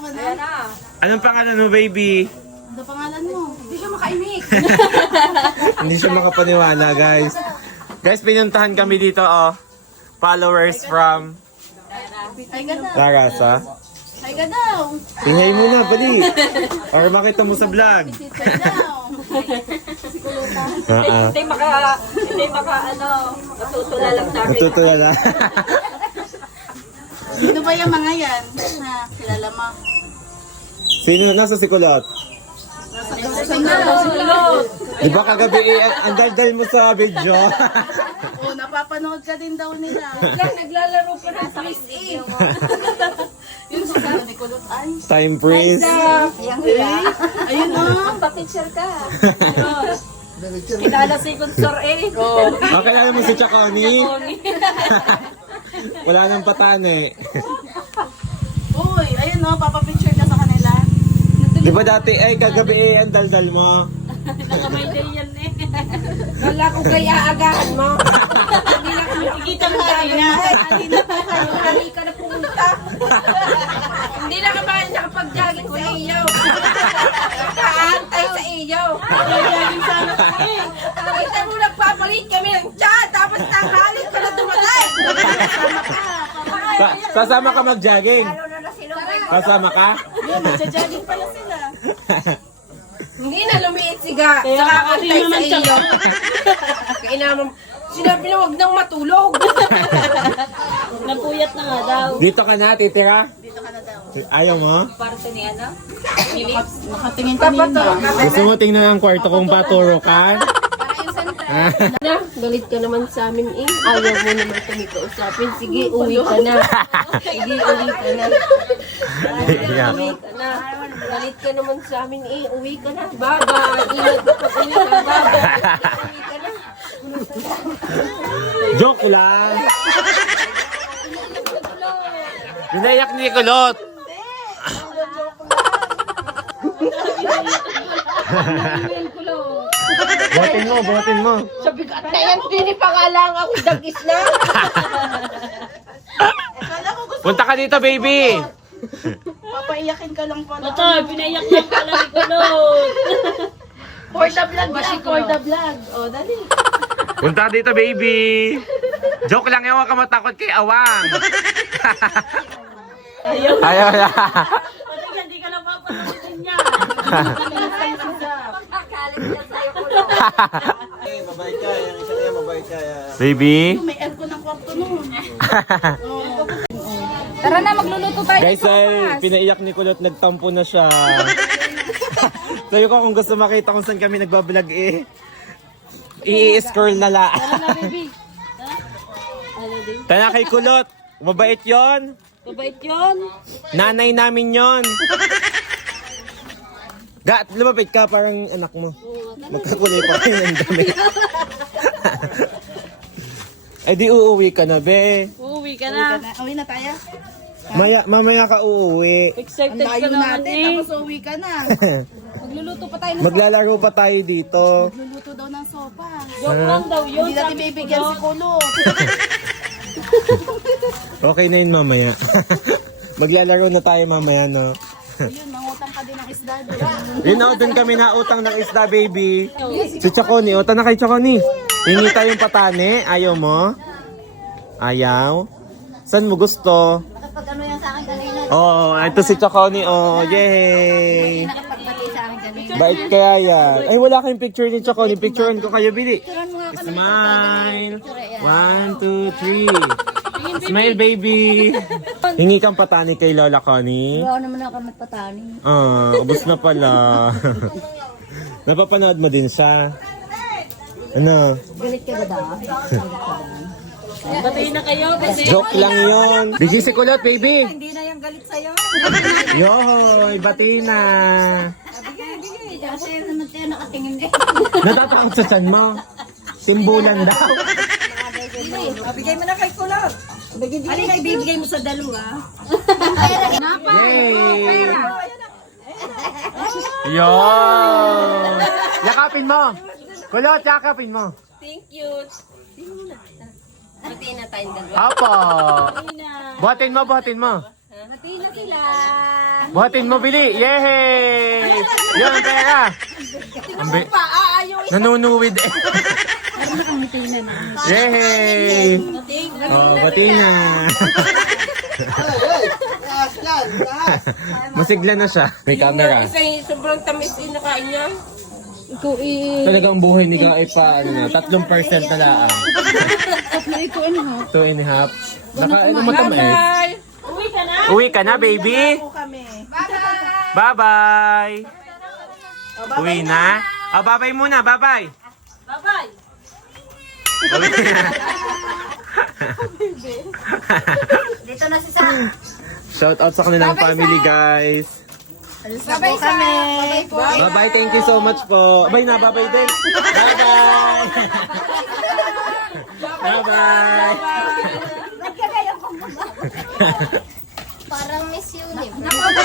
ka na. Anong pangalan mo, baby? Ano pangalan mo? Hindi siya makaimik. Hindi siya makapaniwala, guys. Guys, pinuntahan kami dito, oh. Followers from Ay ka daw. Larasa. Ay ka daw. Tingay mo na, bali. Or makita mo sa vlog. Ay daw. Hindi maka, natutula lang sa akin. Natutulala. Sino ba yung mga yan? Ha, kilala mo. Sino nasa si Kulot? Di ba kagabi ang daldal mo sa video? Oo, napapanood ka din daw nila. Naglalaro pa ng twist eh. Yung sasabi ni Kulot ay. Time freeze. Ayun o. Papicture ka. Kilala si Consor eh. Okay, alam mo si Chaconi? Wala nang patane. Uy, ayun o, papapicture ka sa kanila. Di ba dati kagabi ang daldal mo? Nakamay day yan eh. Wala ko kaya agahan mo. Hindi na kami ikita mo kanina. Kanina pa kayo. Kali ka na pumunta. Hindi na ka ba nakapag-jogging sa iyo? Kaantay sa iyo. Jogging sana kami. Kita mo nagpapalit kami ng chat. Tapos tanghali ka na dumatay. Sasama ka mag-jogging? Sasama ka? Yun, magja-jogging pala sila. Hindi na lumiit siga. Saka antay sa iyo. Kaya naman, sinabi na huwag nang matulog. Napuyat na nga daw. Dito ka na, titira? Dito ka na daw. Ayaw mo? Parte ni ano? Nakatingin kanina. Gusto mo tingnan ang kwarto kung paturo ka? Na, galit ka naman sa amin eh. Ayaw mo naman kami kausapin. Sige, uwi ka na. Sige, uwi ka na. Uwi ka na. Galit ka naman sa amin eh. Uwi ka na. Baba, ingat ka pag uwi ka. Baba, uwi ka na. Joke lang! Binayak ni Kulot! Buhatin mo. Sabi ka, na yan, tinipangalang ako dagis na. Punta ka dito, baby! Papaiyakin ka lang pala. Pinaiyak lang pala ni Kulot. For the vlog lang, for the vlog. O, dali. Punta dito, baby! Joke lang, ewan ka matakot kay Awang! Ayaw na! Hindi ka lang papanoodin niya. Mabait ka, yung isa niya mabait ka. Baby? May aircon ng kwarto noon. Tara na, magluluto tayo. Guys, pinaiyak ni Kulot, nagtampo na siya. Sayo ko kung gusto makita kung saan kami nagbablog i-scroll na la. Tana kay Kulot, mabait yon. Mabait yun. Nanay namin yon. Lumapit ka, parang anak mo. Magkakulay pa kayo ng dami. Eh di uuwi ka na, be. Uuwi ka na. Uwi na tayo. Mamaya ka uuwi. Ang Excited ka layo naman natin, eh. tapos uwi ka na. Magluluto pa tayo ng Maglalaro pa tayo dito. Luluto daw ng sopa. joke lang daw yun. Hindi natin bibigyan si Kulo. Okay na yun mamaya. Maglalaro na tayo mamaya, no? Ayun, mangutang ka din ng isda. Yun na, dun kami na utang ng isda, baby. Si Chaconi, utang na kay Chaconi. Hingi tayong patane, ayaw mo? Ayaw? Saan mo gusto? Kapag ano yan sa akin kanina, Oh, ito si Chaconi, oh, yay! nakapagpati sa akin kanina. Bait kaya yan. Ay, wala kayong picture ni Chaconi. Picturean ko kayo, Bili. Turan mo nga kami. Smile! 1, 2, 3. Smile, baby! Hingi kang patani kay Lola Connie. Wala naman ako magpatani. Ubos na pala. Napapanood mo din siya. Ano? Galit ka ba daw? Batiin na kayo kasi Joke lang yun. Busy si Kulot, baby. Hindi na yung galit sa'yo. Yohoy, bati na. Kasi naman tayo nakatingin eh. Natatakot sa tiyan mo. Timbulan daw. Bigay mo na kay Kulot. Alin na ibibigay mo sa dalawa? Yay! Yon! Yakapin mo! Kulot, yakapin mo! thank you. Batiin na tayong dalawa. Apo! Buhatin mo, buhatin mo. Mati na sila. Buhatin mo, Bili. Yay! Yun, pera. Nanunuwid eh. Yay! Oh, bati na. Masigla na siya. May camera. Kasi sobrang tamis din nakain niya. Ikaw Talaga ang buhay ni Guy pa, 3% na lang. 2.5. Naka, ano matamis? Uwi ka na. Uwi ka na, baby. Bye-bye. Uwi na. Oh, bye-bye muna. Bye-bye. Bye-bye. Uwi na. Dito na si Sam. Shout out sa kanilang family, guys. Bye-bye kami. Bye-bye. Thank you so much po. Bye na. Bye-bye din. Bye-bye. Bye-bye. Parang Miss Universe.